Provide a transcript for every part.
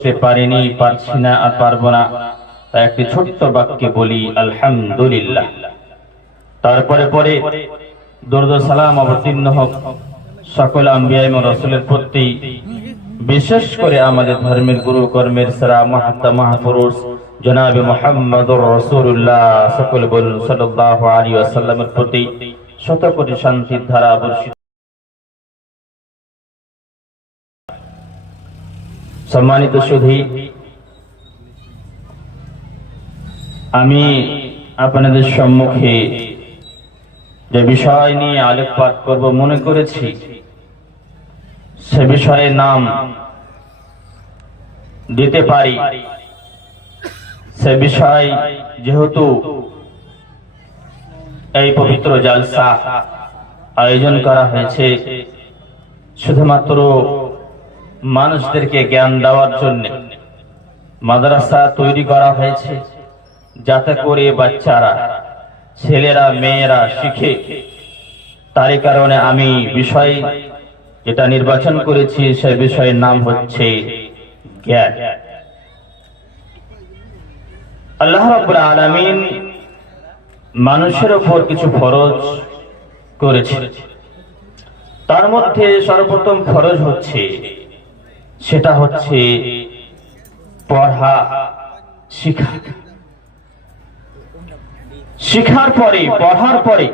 করতে পারিনি, পারছি না আর পারব না। তাই একটি ছোট্ট বাক্যে বলি, আলহামদুলিল্লাহ। তারপরে পরে দরুদ সালাম অবতীর্ণ হোক। সকল আম্বিয়া রসুলের প্রতি বিশেষ করে আমাদের ধর্মের গুরু কর্মের সারা মহাত্মা, মহাপুরুষ জনাবে মোহাম্মদ রসুল্লাহ সকল বলুন সাল্লাহ আলী আসাল্লামের প্রতি শত কোটি শান্তির ধারা বর্ষিত সম্মানিত সুধী, আমি আপনাদের সম্মুখে যে বিষয় নিয়ে আলোকপাত করব মনে করেছি, সে বিষয়ে নাম দিতে পারি। সে বিষয় যেহেতু এই পবিত্র জালসা আয়োজন করা হয়েছে, শুধুমাত্র মানুষদেরকে জ্ঞান দেওয়ার জন্য মাদ্রাসা তৈরি করা হয়েছে যাতে করে বাচ্চারা, ছেলেরা, মেয়েরা শিখে। তারই কারণে আমি বিষয় যেটা নির্বাচন করেছি, সে বিষয়ের নাম হচ্ছে জ্ঞান। আল্লাহ আলামিন মানুষের উপর কিছু ফরজ করেছে। তার মধ্যে সর্বপ্রথম ফরজ হচ্ছে সেটা হচ্ছে পড়া শিখা। শিখার পরে, পড়ার পরে,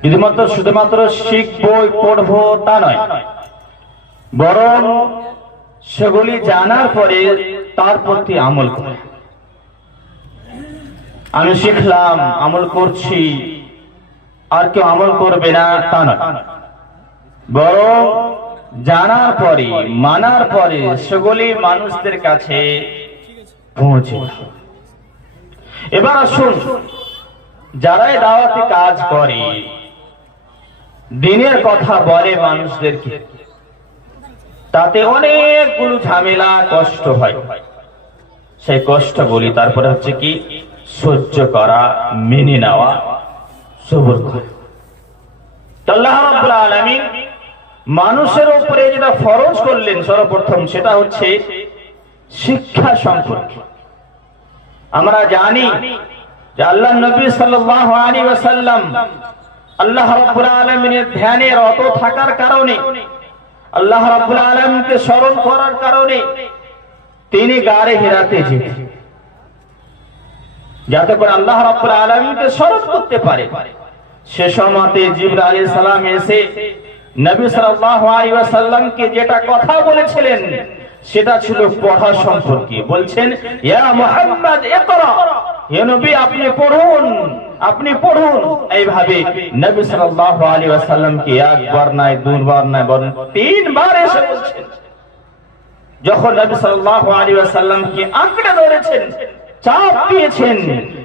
শুধুমাত্র শুধুমাত্র শিখব পড়ব তা নয়, বরং সেগুলি জানার পরে তার প্রতি আমল করে। আমি শিখলাম, আমল করছি, আর কেউ আমল করবে না তা নয়, বরং জানার পরে, মানার পরে সেগুলি মানুষদের কাছে পৌঁছে এবার আসুন, যারাই দাওয়াতি কাজ করে, দিনের কথা বলে মানুষদেরকে। তাতে অনেকগুলো ঝামেলা, কষ্ট হয়। সেই কষ্ট বলি, তারপরে হচ্ছে কি, সহ্য করা, মেনে নেওয়া, সবর করা। আল্লাহ রাব্বুল মানুষের উপরে যেটা ফরজ করলেন সর্বপ্রথম, সেটা হচ্ছে শিক্ষা সম্পর্কে আমরা জানি যে আল্লাহ নবী সাল্লাল্লাহু আলাইহি ওয়াসাল্লাম আল্লাহ রাব্বুল আলামিনের ধ্যানে রত থাকার কারণে, আল্লাহ রাব্বুল আলামিনকে স্মরণ করার কারণে তিনি গারে হেরাতে যেতেন। যাতে করে আল্লাহ রাব্বুল আলামিনকে স্মরণ করতে পারে। সে সময়তে জিবরাইল আলাইহিস সালাম এসে নবী যেটা কথা বলেছিলেন, সেটা ছিল পড়া সম্পর্কে। বলছেন আপনি পড়ুন আপনি পড়ুন। এইভাবে নবী ওয়াসাল্লামকে একবার নয় দুবার নয় বরং তিনবার এসে বলছেন। যখন নবী সাল্লাল্লাহু আলাইহি ওয়াসাল্লামকে আঁকড়ে ধরেছেন চাপ দিয়েছেন।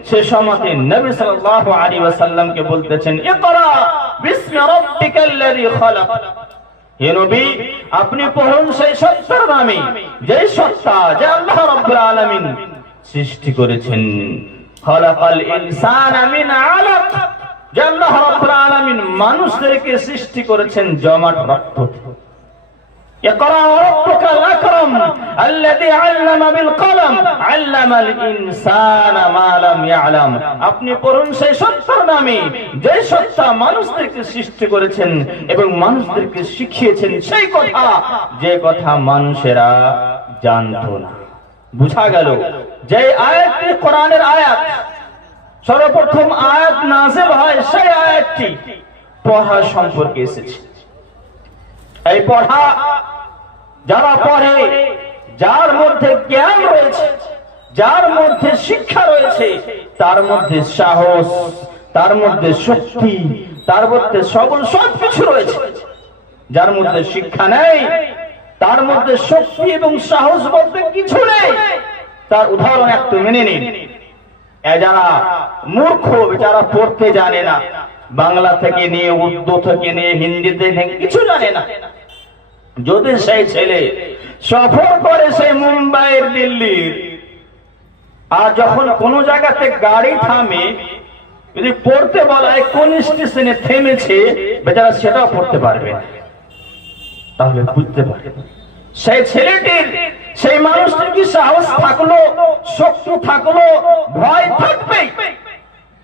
সে সময়তে নবী সাল্লাল্লাহু আলাইহি ওয়াসাল্লামকে বলতেছেন, ইকরা বিসমি রাব্বিকাল্লাযী খালাক। হে নবী, আপনি পড়ুন সেই সত্তার নামে যে সত্তা যে আল্লাহ রাব্বুল আলামিন সৃষ্টি করেছেন। খালাকাল ইনসানা মিন আলাক। যে আল্লাহ রাব্বুল আলামিন মানুষদেরকে সৃষ্টি করেছেন জমাট রক্ত থেকে। اقرأ ربك الأكرم الذي علم بالقلم علم الإنسان ما لم يعلم আপনি পড়ুন সেই সত্তার নামে যে সত্তা মানুষদেরকে সৃষ্টি করেছেন এবং মানুষদেরকে শিখিয়েছেন সেই কথা যে কথা মানুষেরা জানতো না বুঝা গেল যে আয়াতটি কোরআনের আয়াত সর্বপ্রথম আয়াত নাযিল হয় সেই আয়াতটি পড়া সম্পর্কে এসেছে এই পড়া যারা পড়ে, যার মধ্যে জ্ঞান রয়েছে, যার মধ্যে শিক্ষা রয়েছে, তার মধ্যে সাহস, তার মধ্যে শক্তি, তার মধ্যে সবল সবকিছু রয়েছে। যার মধ্যে শিক্ষা নেই, তার মধ্যে শক্তি এবং সাহস বলতে কিছু নেই। তার উদাহরণ একটু মেনে নিন। যারা মূর্খ যারা পড়তে জানে না বাংলা থেকে নিয়ে, উর্দু থেকে নিয়ে, হিন্দিতে কিছু জানে না। যদি সেই ছেলে সফর করে সে মুম্বাইয়ের দিল্লির, আর যখন কোন জায়গাতে গাড়ি থামে, যদি পড়তে বলা হয় কোন স্টেশনে থেমেছে, বেচারা সেটাও পড়তে পারবে তাহলে বুঝতে পারবে। সেই ছেলেটির, সেই মানুষটির কি সাহস থাকল, শক্তি থাকল, ভয় থাকবে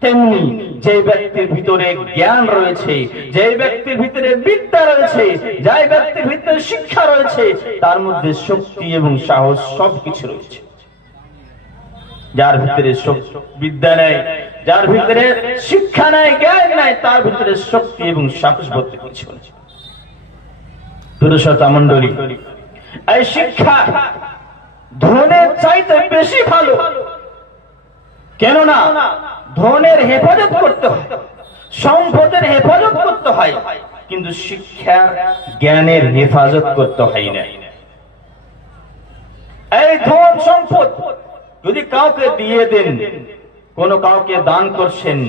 তেমনি যে ব্যক্তির ভিতরে জ্ঞান রয়েছে যে ব্যক্তির ভিতরে বিদ্যা রয়েছে যে ব্যক্তির ভিতরে শিক্ষা রয়েছে, তার মধ্যে শক্তি এবং সাহস সবকিছু রয়েছে। যার ভিতরে বিদ্যা নেই, যার ভিতরে শিক্ষা নেই, জ্ঞান নাই, তার ভিতরে শক্তি এবং সাহস বলতে কিছু নেই। পুরুষতা মন্ডলী এই শিক্ষা ধনের চাইতে বেশি ভালো। কেননা ধনের হেফাজত করতে হয়, সম্পদের হেফাজত করতে হয়, কিন্তু শিক্ষার জ্ঞানের হেফাজত করতে হয় না। এই ধন সম্পদ যদি কাউকে দিয়ে দেন, কোন কাউকে দান করছেন,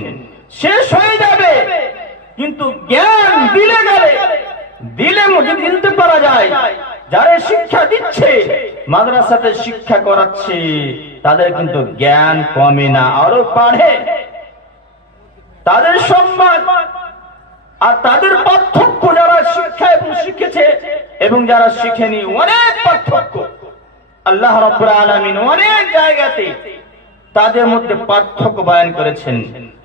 শেষ হয়ে যাবে। কিন্তু জ্ঞান দিলে গেলে দিলে যদি দিতে পারা যায় যারা শিক্ষা দিচ্ছে, মাদ্রাসাতে শিক্ষা করাচ্ছে, তাদের কিন্তু জ্ঞান কমে না, আরও বাড়ে। তাদের সম্মান আর তাদের পার্থক্য যারা শিক্ষা এবং শিখেছে এবং যারা শিখেনি, অনেক পার্থক্য। আল্লাহ রব্বুল আলামিন অনেক জায়গাতে তাদের মধ্যে পার্থক্য বয়ান করেছেন।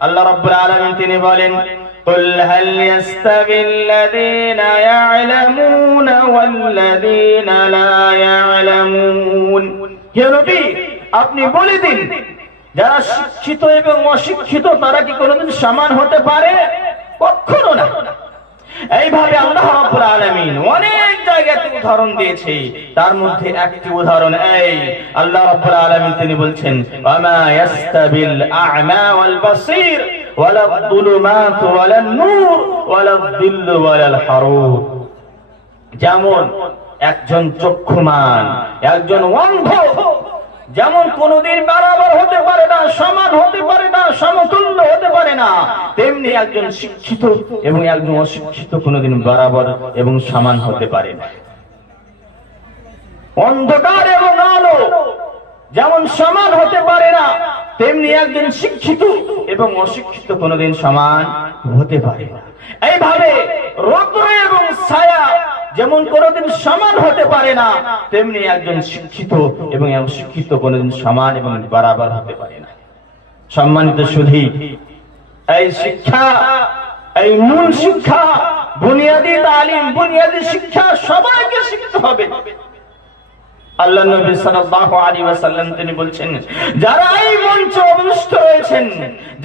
আল্লাহ রব্বুল আলামিন তিনি বলেন قل هل يستوي الذين يعلمون والذين لا يعلمون হে নবী আপনি বলে দিন যারা শিক্ষিত এবং অশিক্ষিত তারা কি কোনোদিন সমান হতে পারে কখনো না এইভাবে আল্লাহ রাব্বুল আলামিন অনেক জায়গাতে উদাহরণ দিয়েছে। তার মধ্যে একটি উদাহরণ এই, আল্লাহ রাব্বুল আলামিন তিনি বলছেন, ওয়ামা ইয়াস্তাবিল আ'মা ওয়াল বাসীর, ওয়ালা যুলুমাত ওয়ালা নূর, ওয়ালা যিল্লু ওয়ালাল হারুর যেমন একজন চক্ষুমান, একজন অন্ধ যেমন কোনদিন বরাবর হতে পারে না, সমান হতে পারে না, সমতুল্য হতে পারে না, তেমনি একজন শিক্ষিত এবং একজন অশিক্ষিত কোনদিন বরাবর এবং সমান হতে পারে না। অন্ধকার এবং আলো যেমন সমান হতে পারে না, তেমনি একজন শিক্ষিত এবং অশিক্ষিত কোনদিন সমান হতে পারে না। এইভাবে রৌদ্র এবং ছায়া যেমন কোনদিন সমান হতে পারে না, তেমনি একজন শিক্ষিত এবং শিক্ষিত কোনদিন সমান এবং বরাবর হতে পারে না। সম্মানিত শুধু এই শিক্ষা, এই মূল শিক্ষা, বুনিয়াদী তালিম, বুনিয়াদী শিক্ষা সবাইকে শিখতে হবে। আল্লাহ নবী সাল্লাল্লাহু আলাইহি ওয়াসাল্লাম তিনি বলছেন, যারা এই মঞ্চে অবস্থ রয়েছেন,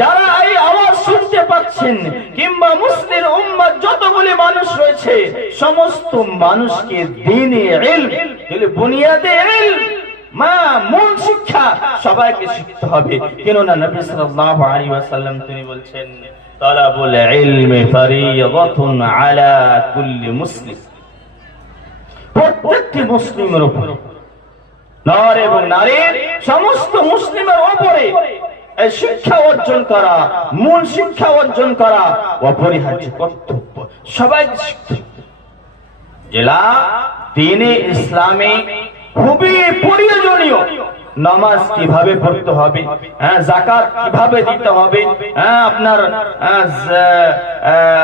যারা এই আওয়াজ শুনতে পাচ্ছেন, কিংবা মুসলিম উম্মত যতগুলি মানুষ রয়েছে, সমস্ত মানুষকে দ্বীনে ইলম, দিলে বুনিয়াদে ইলম, মা, মূল শিক্ষা সবাইকে শিখতে হবে। নবী সাল্লাল্লাহু আলাইহি ওয়াসাল্লাম তিনি বলছেন, তালাবুল ইলমি ফারিয়াদাতুন আলা কুল্লি মুসলিম। প্রত্যেকটি মুসলিমের উপরে নর এবং নারীর সমস্ত মুসলিমের ওপরে শিক্ষা অর্জন করা মূল শিক্ষা অর্জন করা অপরিহার্য কর্তব্য। সবাই জেলা দিনে ইসলামে খুবই প্রয়োজনীয় নামাজ কীভাবে পড়তে হবে হ্যাঁ জাকাত কীভাবে দিতে হবে হ্যাঁ আপনার আহ,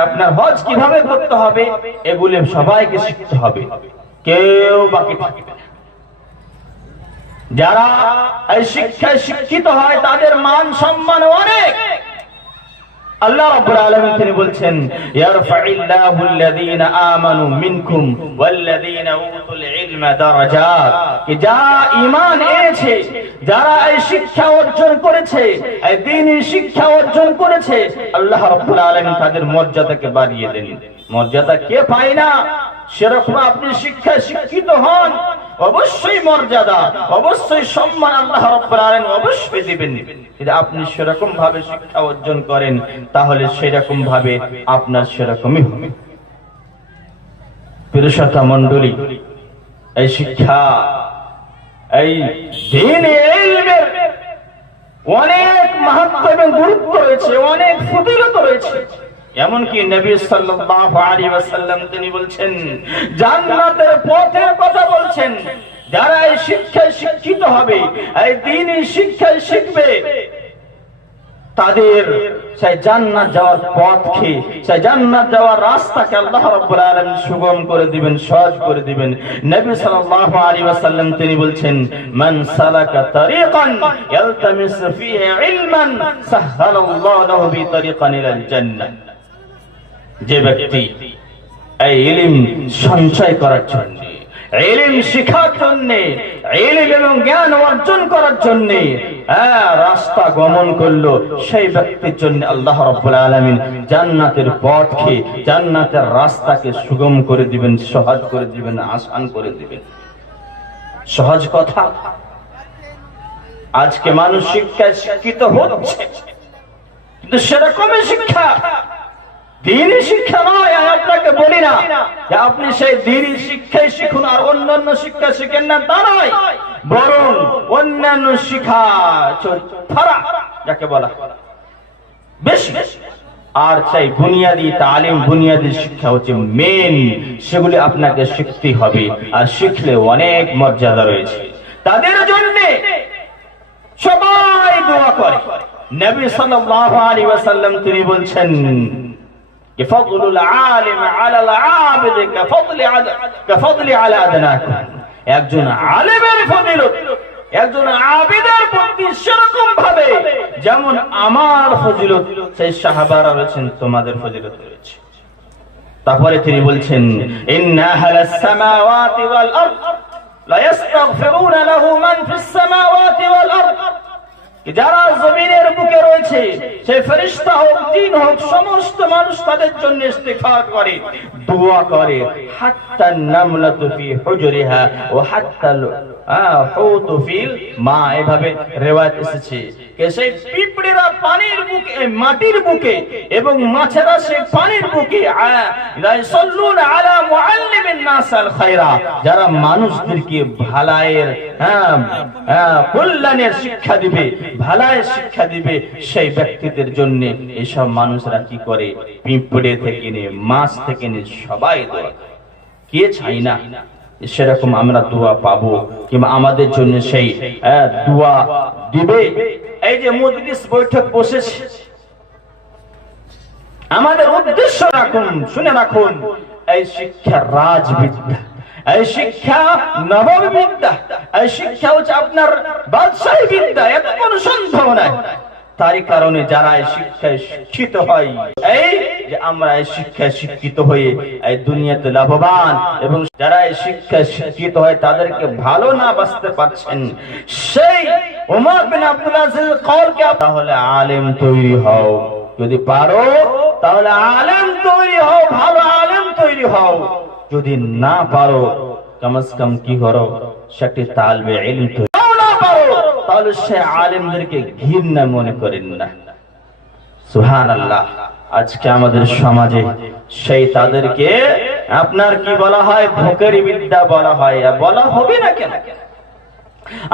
আপনার হজ কীভাবে করতে হবে এগুলি সবাইকে শিখতে হবে। কেউ বাকি থাকবে যারা এই শিক্ষায় শিক্ষিত হয়, তাদের মান সম্মান অনেক। আল্লাহ রাব্বুল আলামিন তিনি বলছেন ইয়ারফাইল্লাহু আল্লাযীনা আমানু মিনকুম ওয়াল্লাযীনা উতুল ইলমা দারাজাত। ঈমান এনেছে, যারা এই শিক্ষা অর্জন করেছে, এই দ্বীনি শিক্ষা অর্জন করেছে, আল্লাহ রাব্বুল আলামিন তাদের মর্যাদাকে বাড়িয়ে দেন। মর্যাদা কে পায় না? সেরকম আপনি শিক্ষায় শিক্ষিত হন অবশ্যই মর্যাদা, অবশ্যই সম্মান আল্লাহ রাব্বুল অবশ্যই দিবেন। যদি আপনি সেরকম ভাবে শিক্ষা অর্জন করেন, তাহলে সেরকম ভাবে আপনার সেরকমই হবে। পুরুষতা মন্ডলী এই শিক্ষা, এই দিন অনেক মাহাত্ম এবং গুরুত্ব রয়েছে, অনেক ফজিলত রয়েছে। এমনকি নবী সাল্লাল্লাহু আলাইহি ওয়াসাল্লাম তিনি বলছেন, জান্নাতের পথের কথা বলছেন যারা এই শিক্ষায় শিক্ষিত হবে, এই দ্বীনি শিক্ষায় শিখবে। তাদের সেই জান্নাত যাওয়ার পথকে, সেই জান্নাত যাওয়ার রাস্তাকে আল্লাহ রাব্বুল আলামিন সুগম করে দিবেন, সহজ করে দিবেন। নবী সাল্লাল্লাহু আলাইহি ওয়াসাল্লাম তিনি বলছেন, মান সালাকা তারিকান ইয়ালতামিস ফিহি ইলমান লাহু ইলাল যে ব্যক্তি এই ইলম সঞ্চয় করার জন্য শেখার জন্য এবং জ্ঞান অর্জন করার জন্য হ্যাঁ রাস্তা গমন করল, সেই ব্যক্তির জন্য আল্লাহ রাব্বুল আলামিন জান্নাতের পথকে, জান্নাতের রাস্তাকে সুগম করে দিবেন, সহজ করে দিবেন, আসান করে দিবেন। সহজ কথা? আজকে মানুষ শিক্ষায় শিক্ষিত হচ্ছে, কিন্তু সেরকমই শিক্ষা। দিনই শিক্ষা নয়, আমি আপনাকে বলি না যে আপনি সেই দিনই শিক্ষাই শিখুন, আর অন্যান্য শিক্ষা শিখেন না তা নয়, বরং অন্যান্য শিক্ষা ফারা যাকে বলা বেশি, আর চাই বুনিয়াদি তালিম, বুনিয়াদি শিক্ষা হচ্ছে মেন সেগুলি আপনাকে শিখতে হবে, আর শিখলে অনেক মর্যাদা রয়েছে। তাদের জন্য সবাই দোয়া করে। নবী সাল্লাল্লাহু আলাইহি ওয়াসাল্লাম তিনি বলছেন فضل العالم على العابد كفضل على كفضل على ادناكم একজন আলেমের ফজিলত একজন আবিদের প্রতি সেরকম ভাবে যেমন আমার ফজিলত সেই সাহাবারা রয়েছেন তোমাদের ফজিলত রয়েছে তারপরে তিনি বলছেন ইন্না আহলাস সামাওয়াতি ওয়াল আরদ লা ইস্তাগফিরুনা লাহু মান ফিস সামাওয়াতি ওয়াল আরদ যারা জমিনের বুকে রয়েছে, সে ফেরিস্তা হোক জিন হোক, সমস্ত মানুষ তাদের জন্য ইস্তেগফার করে, দোয়া করে। হাত্তা নামলাতু ফি হুজরিহা ও হাত্তা হুতু ফিল মা, এভাবে এসেছে। সেই পিঁপড়েরা পানির বুকে, মাটির বুকে এবং মাছেরা সেই পানির বুকে যারা মানুষদেরকে ভালায়ের কল্যাণের শিক্ষা দিবে ভালায়ের শিক্ষা দিবে সেই ব্যক্তিদের জন্য এসব মানুষরা কি করে? পিঁপড়ে থেকে নিয়ে মাছ থেকে নিয়ে সবাই দোয়া কে চাই না? সেরকম আমরা দোয়া পাবো কিংবা আমাদের জন্য সেই আহ, দোয়া দিবে। এই যে মজলিস বৈঠক বসেছে। আমাদের উদ্দেশ্য রাখুন শুনে রাখুন এই শিক্ষা রাজবিদ্যা। এই শিক্ষা বিদ্যা এই শিক্ষা হচ্ছে আপনার বাদশাহী বিদ্যা এত কোনো সন্দেহ নাই তারই কারণে যারা এই শিক্ষায় শিক্ষিত হয়, এই যে আমরা এই শিক্ষায় শিক্ষিত হয়ে এই দুনিয়াতে লাভবান এবং যারা এই শিক্ষায় শিক্ষিত হয়, তাদেরকে ভালো না বাঁচতে পারছেন। সেই ওমর বিন আব্দুল আজিজ কলকে তাহলে আলেম তৈরি হও। যদি পারো, তাহলে আলেম তৈরি হও, ভালো আলেম তৈরি হও। যদি না পারো, কমস কম কি করো? সেটি তালবে তাহলে সে মনে করেন না। সুহান আল্লাহ আজকে আমাদের সমাজে সেই তাদেরকে আপনার কি বলা হয়? ভোকেরি বিদ্যা বলা হয়। বলা হবে না কেন?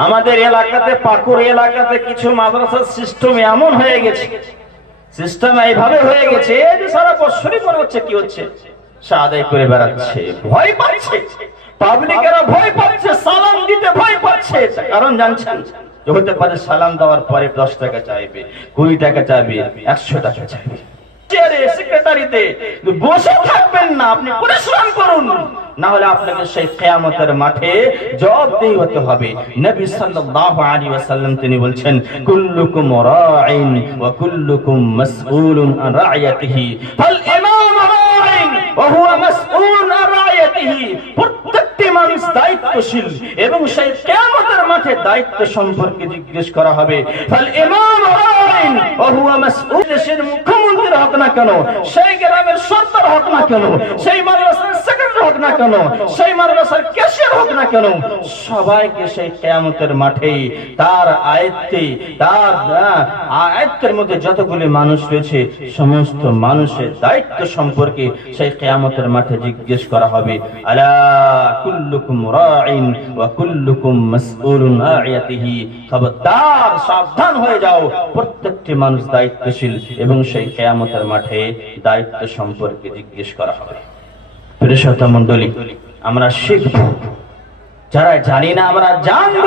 আমাদের এলাকাতে, পাকুর এলাকাতে কিছু মাদ্রাসার সিস্টেম এমন হয়ে গেছে। সিস্টেম এইভাবে হয়ে গেছে যে সারা বছরই মনে হচ্ছে কি হচ্ছে? আদায় করে বেড়াচ্ছে, ভয় পাচ্ছে। পাবলিকেরা ভয় পাচ্ছে, সালাম দিতে ভয় পাচ্ছে। কারণ জানছেন, হতে পারে সালাম দেওয়ার পরে দশ টাকা চাইবে, কুড়ি টাকা চাইবে, একশো টাকা চাইবে। বসে থাকবেন না, আপনি পরিশ্রম করুন। না হলে আপনাকে সেই মাঠে হতে হবে। নবী ওয়াসাল্লাম তিনি বলছেন, কুল্লুকুম রাঈন কুল্লুকুম মাসউলুন আন রা'য়াতিহি প্রত্যেকটি মানুষ দায়িত্বশীল এবং সেই কিয়ামতের মাঠে দায়িত্ব সম্পর্কে জিজ্ঞেস করা হবে। ফাল দেশের হক না কেন সেই গ্রামের সর্দার হক না কেন, সেই মাদ্রাসার সেক্রেটারি হোক না কেন, সেই মাদ্রাসার ক্যাশিয়ার হোক না কেন, সবাইকে সেই কেয়ামতের মাঠে তার আয়ত্তে, তার আয়ত্তের মধ্যে যতগুলি মানুষ রয়েছে, সমস্ত মানুষের দায়িত্ব সম্পর্কে সেই কেয়ামতের মাঠে জিজ্ঞেস করা হবে। আলা কুল্লুকুম রাঈন ওয়া কুল্লুকুম মাসউলুন আয়াতিহি খবরদার, সাবধান হয়ে যাও। প্রত্যেকটি মানুষ দায়িত্বশীল এবং সেই কেয়ামতের মাঠে দায়িত্ব সম্পর্কে জিজ্ঞেস করা হবে। প্রিয়তা মন্ডলী আমরা শিখব। যারা জানি না, আমরা জানব।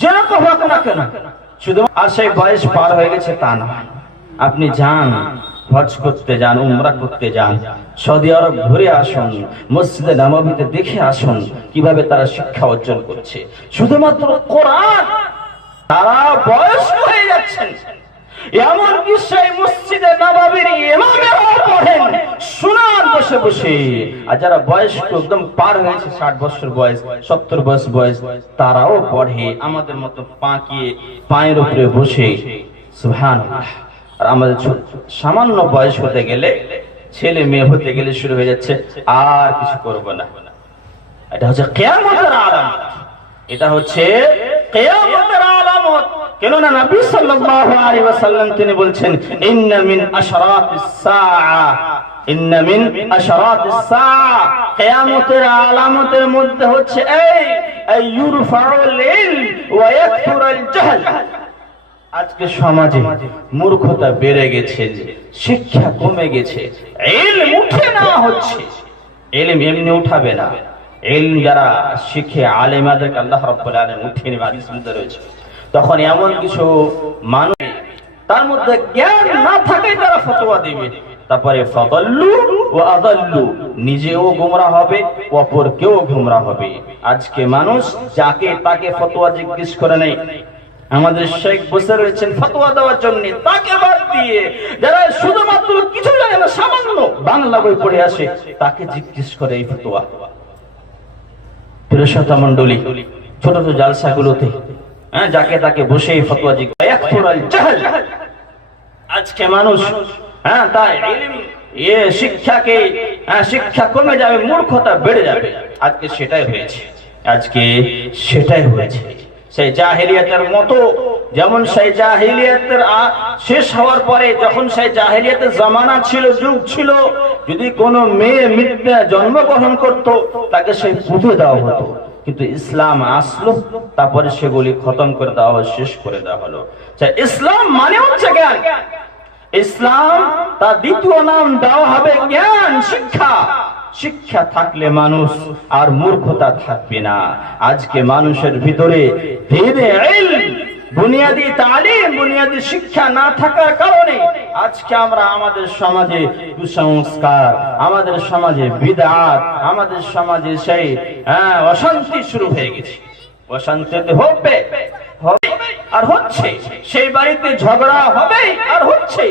যেরকম হোক না কেন, শুধু আর সেই বয়স পার হয়ে গেছে তা না আপনি যান হজ করতে যান, উমরা করতে যান। সৌদি আরব ঘুরে আসুন, মসজিদে নামাবিতে দেখে আসুন কীভাবে তারা শিক্ষা অর্জন করছে। শুধুমাত্র কোরআন, তারা বয়স্ক হয়ে যাচ্ছেন। এমনকি সেই মসজিদে নবাবির পড়েন। শুনান বসে বসে। আর যারা বয়স্ক, একদম পার হয়েছে ষাট বছর বয়স, সত্তর বয়স বয়স, তারাও পড়ে। আমাদের মতো পাঁকিয়ে পায়ের উপরে বসে। সুহান আর আমাদের সামান্য বয়স হতে গেলে, ছেলে মেয়ে হতে গেলে শুরু হয়ে যাচ্ছে, আর কিছু করব না। এটা হচ্ছে কেয়ামতের আলামত এটা হচ্ছে কেয়ামতের আলামত কেননা নবী সাল্লাল্লাহু আলাইহি ওয়াসাল্লাম তিনি বলছেন, ইন্না মিন আশরাতিস সাআ। ইন্না মিন আশরাতিস সাআ। কিয়ামতের আলামতের মধ্যে হচ্ছে এই ইউরফাউল ইলম ওয়া ইয়াকথুরুল জাহল। আজকে সমাজে মূর্খতা বেড়ে গেছে, শিক্ষা কমে গেছে ইলম উঠে না হচ্ছে। ইলম এমনি উঠাবে না। ইলম যারা শিখে আলেমাদেরকে আল্লাহ রাব্বুল আলামিন উঠিয়ে নেবে মধ্যে রয়েছে। তখন এমন কিছু মানুষ, তার মধ্যে জ্ঞান না থাকে তারা ফতোয়া দিবে। তারপরে ফাদাল্লু ও আদাল্লু, নিজেও গোমরা হবে, অপরকেও গোমরা হবে। আজকে মানুষ যাকে তাকে ফতোয়া জিজ্ঞেস করে নেই আমাদের শেখ বসে রয়েছেন ফতোয়া দেওয়ার জন্য তাকে বাদ দিয়ে যারা শুধুমাত্র কিছু জানে না সামান্য বাংলা বই পড়ে আসে তাকে জিজ্ঞেস করে এই ফতোয়া। প্রিয়সতা মন্ডলী ছোট ছোট জালসাগুলোতে হ্যাঁ যাকে তাকে বসে এই ফতোয়া জিজ্ঞেস আজকে মানুষ হ্যাঁ তাই এ শিক্ষাকে হ্যাঁ, শিক্ষা কমে যাবে মূর্খতা বেড়ে যাবে। আজকে সেটাই হয়েছে আজকে সেটাই হয়েছে। সেই জাহিলিয়াতের মতো যেমন সেই জাহিলিয়াতের শেষ হওয়ার পরে যখন সেই জাহিলিয়াতের জামানা ছিল যুগ ছিল যদি কোনো মেয়ে মিথ্যা জন্মগ্রহণ করত তাকে সেই পুঁতে দেওয়া হতো। কিন্তু ইসলাম আসলো তারপরে সেগুলি খতম করে দেওয়া হলো শেষ করে দেওয়া হলো। আচ্ছা, ইসলাম মানে হচ্ছে জ্ঞান। ইসলাম তার দ্বিতীয় নাম দেওয়া হবে জ্ঞান শিক্ষা। শিক্ষা থাকলে মানুষ আর মূর্খতা থাকবে না। আজকে মানুষের ভিতরে ইলম, তালিম বুনিয়াদি শিক্ষা না থাকার কারণে আজকে আমরা আমাদের সমাজে কুসংস্কার আমাদের সমাজে বিদাত আমাদের সমাজে সেই হ্যাঁ, অশান্তি শুরু হয়ে গেছে। অশান্তিতে হবে হবে আর হচ্ছে। সেই বাড়িতে ঝগড়া হবে আর হচ্ছে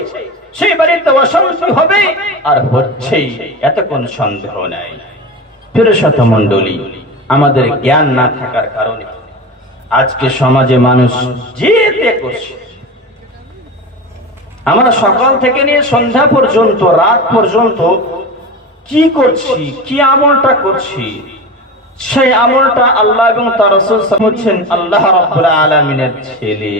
সেই বাড়িতে অশান্তি হবে আর হচ্ছে এত কোন সন্দেহ নাই। ফিরসত মন্ডলী আমাদের জ্ঞান না থাকার কারণে আজকে সমাজে মানুষ যেতে করছে। আমরা সকাল থেকে নিয়ে সন্ধ্যা পর্যন্ত, রাত পর্যন্ত কি করছি, কি আমলটা করছি, সেই আমলটা আল্লাহ এবং তার আল্লাহ রাব্বুল আলামিনের ছেলে।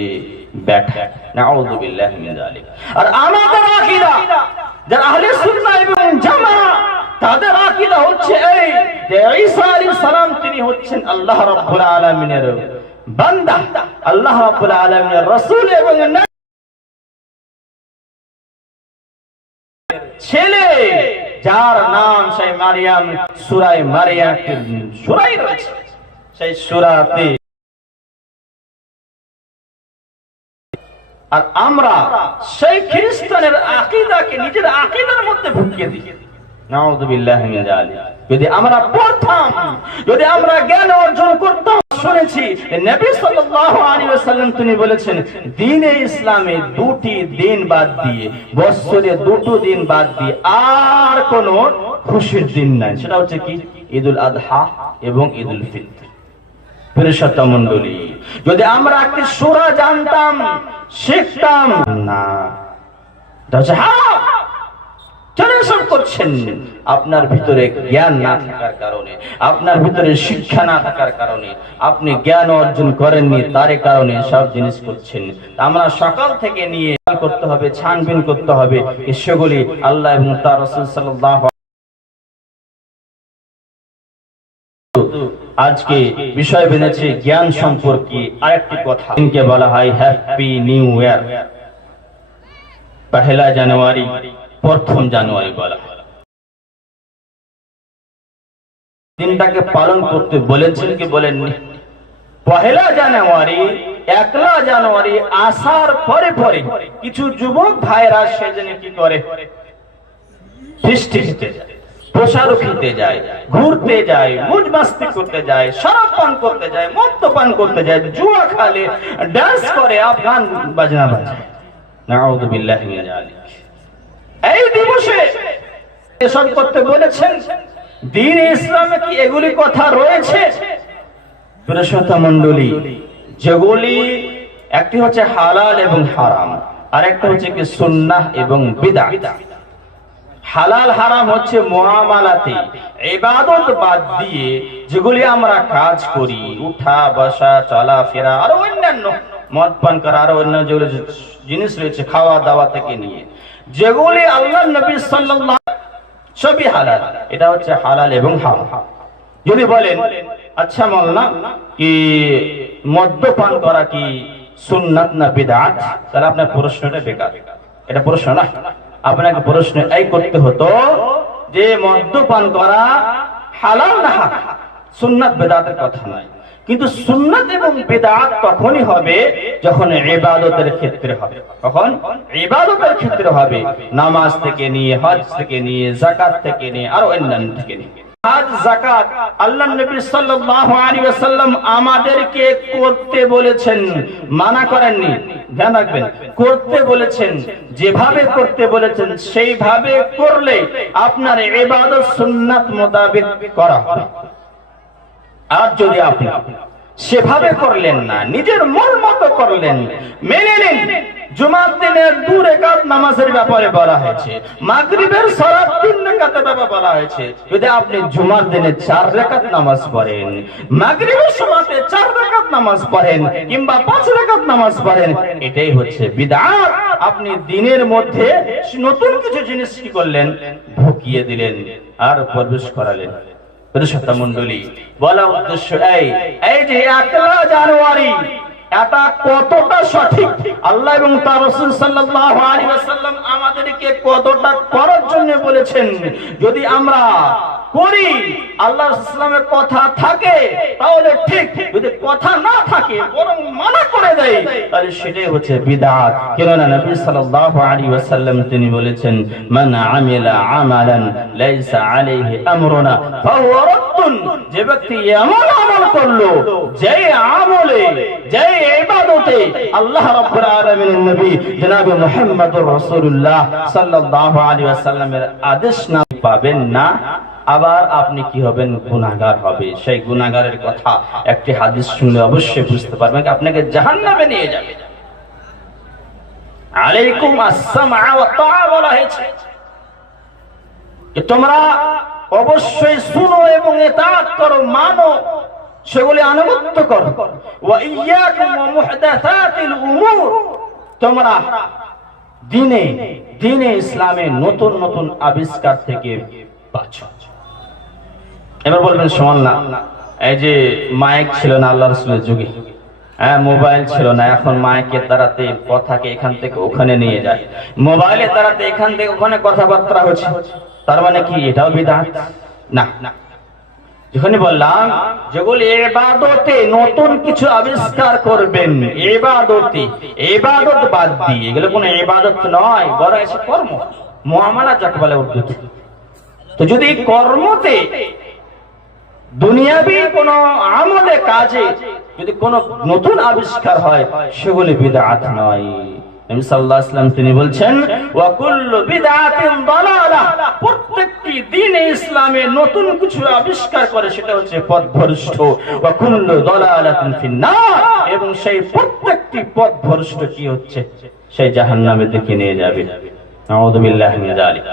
ছেলে যার নাম সেই মারিয়াম সুরাই মারিয়াম সুরাই রয়েছে। সেই সুরাতে আর আমরা সেই খ্রিস্টানের আকিদাকে নিজের আকিদার মধ্যে ঢুকিয়ে দিই। যদি আমরা পড়তাম, যদি আমরা জ্ঞান অর্জন করতাম, শুনেছি তিনি বলেছেন দ্বীনে ইসলামে দুটি দিন বাদ দিয়ে বছরে দুটো দিন বাদ দিয়ে আর কোন খুশির দিন নাই। সেটা হচ্ছে কি? ঈদুল আদহা এবং ঈদুল ফিতর। প্রিয়সত্য মন্ডলী যদি আমরা একটি সুরা জানতাম শিখতাম না। করছেন। আপনার ভিতরে জ্ঞান না থাকার কারণে, আপনার ভিতরে শিক্ষা না থাকার কারণে, আপনি জ্ঞান অর্জন করেননি তার কারণে সব জিনিস করছেন। আমরা সকাল থেকে নিয়ে করতে হবে, ছানবিন করতে হবে। সেগুলি আল্লাহ এবং তার আজকে বিষয় বেঁধেছে জ্ঞান সম্পর্কে আরেকটি কথা। দিনকে বলা হয় হ্যাপি নিউ ইয়ার পহেলা জানুয়ারি, প্রথম জানুয়ারি বলা হয়। দিনটাকে পালন করতে বলেছেন কি বলেননি? পহেলা জানুয়ারি, একলা জানুয়ারি আসার পরে পরে কিছু যুবক ভাইরা সেজন্য কি করে? ফিস্টি খেতে যায়। প্রসারও যায়, ঘুরতে যায়, মুজ মাস্তি করতে যায় পান করতে যায়, মদ্য পান করতে যায়, জুয়া খেলে ডান্স করে আফগান বাজনা এই দিবসে এসব করতে বলেছেন, দিন ইসলামে কি এগুলি কথা রয়েছে? যেগুলি একটি হচ্ছে হালাল এবং হারাম আর একটা হচ্ছে কি সুন্নাহ এবং বিদআত হালাল হারাম হচ্ছে মুআমালাতে ইবাদত বাদ দিয়ে যেগুলি আমরা কাজ করি, উঠা, বসা, চলা, ফেরা, আর অন্যান্য মদ পান করা, আর অন্য যেগুলো জিনিস রয়েছে খাওয়া দাওয়া থেকে নিয়ে। যেগুলি আল্লাহ নবী সাল্লাল্লাহু সবই হালাল, এটা হচ্ছে হালাল এবং হারাম। যদি বলেন আচ্ছা মাওলানা, কি মদ্যপান করা কি সুন্নাত না বিদআত তাহলে আপনার প্রশ্নটা বেকার। এটা প্রশ্ন না। আপনাকে প্রশ্ন এই করতে হতো যে মদ্যপান করা হালাল না? সুন্নাত বেদাতের কথা নয়। কিন্তু সুন্নাত এবং বেদাত তখনই হবে যখন ইবাদতের ক্ষেত্রে হবে। তখন ইবাদতের ক্ষেত্রে হবে। নামাজ থেকে নিয়ে, হজ থেকে নিয়ে জাকাত থেকে নিয়ে, আর অন্যান্য থেকে নিয়ে। হজ জাকাত আল্লাহ নবী সাল্লাল্লাহু আলাইহি ওয়াসাল্লাম আমাদেরকে করতে বলেছেন। মানা করেননি, ধ্যান রাখবেন। করতে বলেছেন, যেভাবে করতে বলেছেন, সেইভাবে করলে আপনার ইবাদত সুন্নাত মোতাবেক করা হবে। আর যদি আপনি সেভাবে করলেন না, নিজের মন মতো করলেন। মেনে নিন, জুমার দিনের নামাজের ব্যাপারে বলা হয়েছে, মাগরিবের সারা তিন ব্যাপারে বলা হয়েছে। যদি আপনি জুমার দিনে চার রেখাত নামাজ পড়েন চার রেখাত নামাজ পড়েন কিংবা পাঁচ রেখাত নামাজ পড়েন, এটাই হচ্ছে বিদআত আপনি দিনের মধ্যে নতুন কিছু জিনিস কি করলেন? ঢুকিয়ে দিলেন আর প্রবেশ করালেন। পরিষত্তা মন্ডলী বলা উদ্দেশ্য এই এই যে একলা জানুয়ারি, এটা কতটা সঠিক? আল্লাহ এবং তার আমাদেরকে কতটা করার জন্য বলেছেন? যদি আমরা করি আল্লাহ ইসলামের কথা থাকে, তাহলে ঠিক। যদি কথা না থাকে, বরং মানা করে দেয়, তাহলে সেটাই হচ্ছে বিদআত কেননা নবী সাল্লাল্লাহু আলাইহি ওয়াসাল্লাম তিনি বলেছেন, মান আমিলা আমালান লাইসা আলাইহি আমরুনা রাদ্দুন। যে ব্যক্তি এমন আমল করল আমলে ইবাদতে আল্লাহ রাব্বুল নবী জনাব মুহাম্মদুর রাসূলুল্লাহ সাল্লাল্লাহু আলাইহি ওয়াসাল্লামের আদেশ না পাবেন না। আবার আপনি কি হবেন? গুনাহগার হবে। সেই গুনাহগারের কথা একটি হাদিস শুনলে অবশ্যই বুঝতে পারবেন আপনাকে জাহান্নামে নিয়ে যাবে। তোমরা অবশ্যই শুনো এবং করো, মানো, সেগুলি আনুগত্য করো। তোমরা দিনে দিনে ইসলামে নতুন নতুন আবিষ্কার থেকে বাঁচো। এবার বলবেন সমান না এই যে মাইক ছিল না আল্লাহ রসুলের যুগে হ্যাঁ মোবাইল ছিল না, এখন মাইকের দ্বারাতে কথাকে এখান থেকে ওখানে নিয়ে যায়। মোবাইলের দ্বারাতে এখান থেকে ওখানে কথাবার্তা হচ্ছে, তার মানে কি এটাও বিধান না না। যখনই বললাম, যেগুলি এবাদতে নতুন কিছু আবিষ্কার করবেন, এবাদতে, এবাদত বাদ দিয়ে। এগুলো কোনো এবাদত নয়, বরং এসে কর্ম। মহামালা যাকে বলে উর্দুতে তো যদি কর্মতে দুনিয়াবি কোন আমলে কাজে যদি কোন নতুন আবিষ্কার হয়, সেগুলি বিদআত নয়। নবী সাল্লাল্লাহু আলাইহি তিনি বলছেন, ওয়া কুল্লু বিদআতিন দালালাহ প্রত্যেকটি দিনে ইসলামে নতুন কিছু আবিষ্কার করে, সেটা হচ্ছে পথভ্রষ্ট। ওয়া কুল্লু দালালাতিন ফিন্নার। এবং সেই প্রত্যেকটি পথভ্রষ্ট কি হচ্ছে? সেই জাহান্নামের দিকে নিয়ে যাবে। আউযু বিল্লাহি মিন যালিক।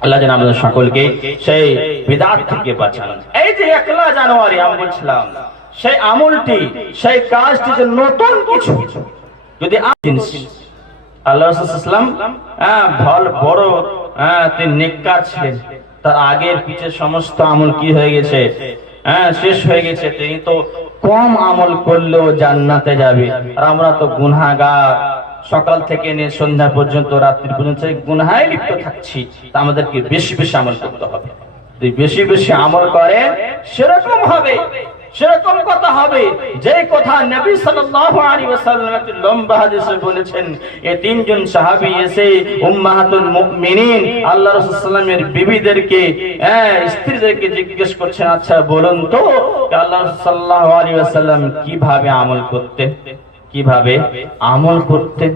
আল্লাহ যেন আমাদের সকলকে সেই বিদাত থেকে বাঁচান। এই যে একলা জানুয়ারি, আমি বলছিলাম, সেই আমলটি, সেই কাজটি যে নতুন কিছু যদি জিনিস। আল্লাহ ইসলাম হ্যাঁ বড় হ্যাঁ তিনি নেককার ছিলেন তার আগের পিছের সমস্ত আমল কি হয়ে গেছে? হ্যাঁ শেষ হয়ে গেছে। তিনি তো কম আমল করলেও জান্নাতে যাবে। আর আমরা তো গুনাহগার। সকাল থেকে নিয়ে সন্ধ্যা পর্যন্ত রাত্রি পর্যন্ত গুনাহায় লিপ্ত থাকছি। আমাদেরকে বেশি বেশি আমল করতে হবে। বেশি বেশি আমল করেন সেরকম হবে। সেরকম কথা হবে। যে কথা নবী সাল্লাল্লাহু আলাইহি ওয়াসাল্লাম লম্বা হাদিসে বলেছেন এই তিনজন সাহাবী এসে উম্মাহাতুল মুমিনিন, আল্লাহ রাসূল সাল্লামের বিবিদেরকে হ্যাঁ স্ত্রীদেরকে জিজ্ঞেস করছেন আচ্ছা বলুন তো আল্লাহ সাল্লাল্লাহু আলাইহি ওয়াসাল্লাম কীভাবে আমল করতেন? কীভাবে আমল করতেন?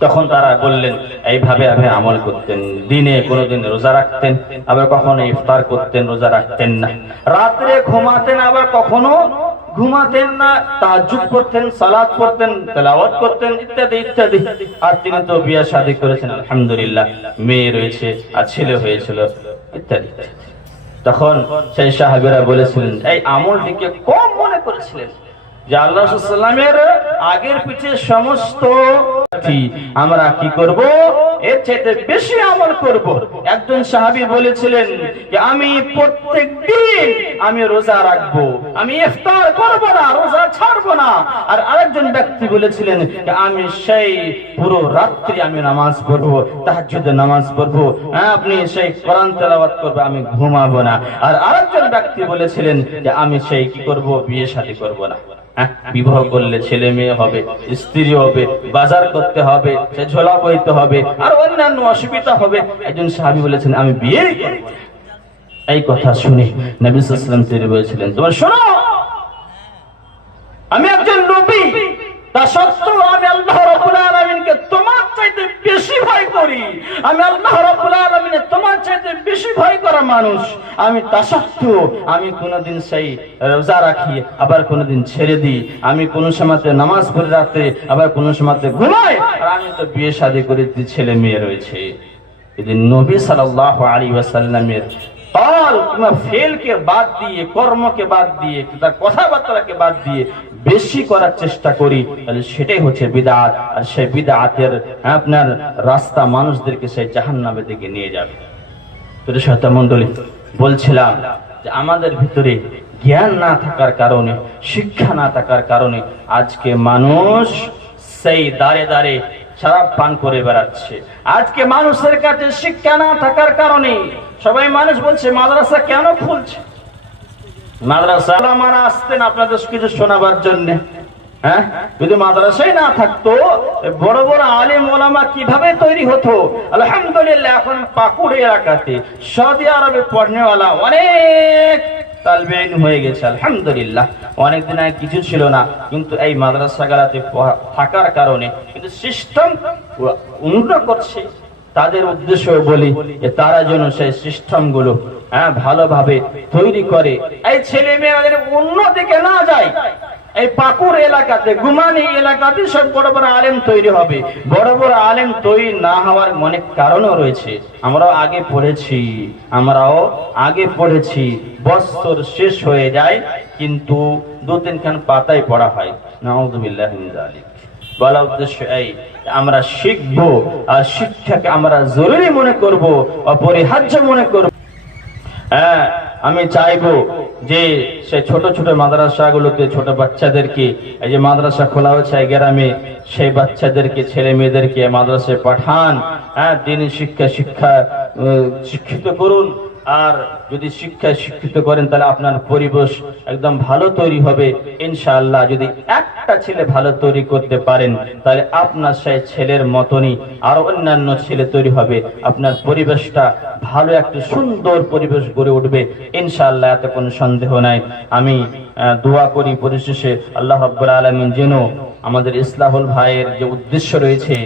তখন তারা বললেন, এইভাবে আপনি আমল করতেন, দিনে কোনোদিন রোজা রাখতেন, আবার কখনো ইফতার করতেন, রোজা রাখতেন না। রাত্রে ঘুমাতেন, আবার কখনো ঘুমাতেন না। তাহাজ্জুদ করতেন, সালাত করতেন তেলাওয়াত করতেন, ইত্যাদি ইত্যাদি। আর তিনি তো বিয়ে শাদী করেছেন, আলহামদুলিল্লাহ। মেয়ে রয়েছে, আর ছেলে হয়েছিল ইত্যাদি। তখন সেই সাহাবেরা বলেছিলেন, এই আমলটিকে কম মনে করেছিলেন। যে আল্লাহ সাল্লামের আগের পিছে সমস্ত আমরা কি করব? এর চাইতে বেশি আমল করব। একজন সাহাবী বলেছিলেন যে, আমি প্রত্যেক দিন আমি রোজা রাখব, আমি ইফতার করব না, রোজা ছাড়বো না। আর আরেকজন ব্যক্তি বলেছিলেন যে, আমি সেই পুরো রাত্রি আমি নামাজ পড়ব, তাহাজ্জুদে নামাজ পড়ব। হ্যাঁ আপনি সেই কোরআন তেলাওয়াত করবে, আমি ঘুমাবো না। আর আরেকজন ব্যক্তি বলেছিলেন যে, আমি সেই কি করব? বিয়ে শাদী করব না। বিবাহ করলে ছেলে মেয়ে হবে, স্ত্রী হবে, বাজার করতে হবে, সে ঝোলা বইতে হবে, আর অন্যান্য অসুবিধা হবে। একজন সাহাবি বলেছেন, আমি বিয়ে এই কথা শুনে নবী সাল্লাম বলেছিলেন তোমার শোনো, আমি একজন নবী, তা সত্ত্বেও আমি আল্লাহ রাব্বুল আলামিনকে তোমার চাইতে বেশি ভয় করি। আমি আল্লাহ রাব্বুল আলামিনের তোমার চাইতে বেশি ভয় করা মানুষ। আমি তা সত্ত্বেও আমি কোনোদিন সেই রোজা রাখি, আবার কোনোদিন ছেড়ে দিই। আমি কোনো সময়তে নামাজ পড়ে রাতে, আবার কোনো সময়তে ঘুমাই। আর আমি তো বিয়ে শাদী করে ছেলে মেয়ে রয়েছে। এদিন নবী সাল্লাল্লাহু আলাইহি ওয়াসাল্লামের কল কিংবা ফেলকে বাদ দিয়ে, কর্মকে বাদ দিয়ে, তার কথাবার্তাকে বাদ দিয়ে বেশি করার চেষ্টা করি, তাহলে সেটাই হচ্ছে বিদাত। আর সেই বিদাতের আপনার রাস্তা মানুষদেরকে সেই জাহান্নামের দিকে নিয়ে যাবে। মন্ডলী বলছিলাম যে আমাদের ভিতরে জ্ঞান না থাকার কারণে, শিক্ষা না থাকার কারণে আজকে মানুষ সেই দাঁড়ে দাঁড়ে শরাব পান করে বেড়াচ্ছে। আজকে মানুষের কাছে শিক্ষা না থাকার কারণে সবাই মানুষ বলছে, মাদ্রাসা কেন খুলছে? মাদ্রাসা? হ্যাঁ? কীভাবে তৈরি আলহামদুলিল্লাহ, এখন পড়নেওয়ালা অনেক হয়ে গেছে, আলহামদুলিল্লাহ। অনেকদিন আগে কিছু ছিল না, কিন্তু এই মাদ্রাসাগুলাতে প- থাকার কারণে কিন্তু সিস্টেম উন্নত করছে। তাদের উদ্দেশ্য বলি তারা যেন সেই সিস্টেমগুলো হ্যাঁ ভালোভাবে তৈরি করে। এই ছেলে মেয়েদের অন্য দিকে না যায়, এই পাকুড় এলাকাতে, গুমানি এলাকাতে সব বড় বড় আলেম তৈরি হবে। বড় বড় আলেম তৈরি না হওয়ার অনেক কারণও রয়েছে। আমরাও আগে পড়েছি, আমরাও আগে পড়েছি। শেষ হয়ে যায়, কিন্তু দু তিনখান পাতায় পড়া হয়। নাউজুবিল্লাহ মিন বলা উদ্দেশ্য এই, আমরা শিখব, আর শিক্ষাকে আমরা জরুরি মনে করব, অপরিহার্য মনে করব। হ্যাঁ আমি চাইব যে সে ছোট ছোট মাদ্রাসাগুলোতে ছোট বাচ্চাদেরকে, এই যে মাদ্রাসা খোলা হয়েছে গ্রামে, সেই বাচ্চাদেরকে, ছেলে মেয়েদেরকে মাদ্রাসায় পাঠান। হ্যাঁ দিন শিক্ষা শিক্ষা শিক্ষিত করুন। আর যদি শিক্ষায় শিক্ষিত করেন, তাহলে আপনার পরিবেশ একদম ভালো তৈরি হবে। ইনশাআল্লাহ যদি একটা ছেলে ভালো তৈরি করতে পারেন, তাহলে আপনার সেই ছেলের মতনই আরও অন্যান্য ছেলে তৈরি হবে। আপনার পরিবেশটা ভালো, একটা সুন্দর পরিবেশ গড়ে উঠবে। ইনশাআল্লাহ, এতে কোনো সন্দেহ নাই। আমি দোয়া করি, পরিশেষে আল্লাহ রব্বুল আলমিন যেন আমাদের ইসলাহুল ভাইয়ের যে উদ্দেশ্য রয়েছে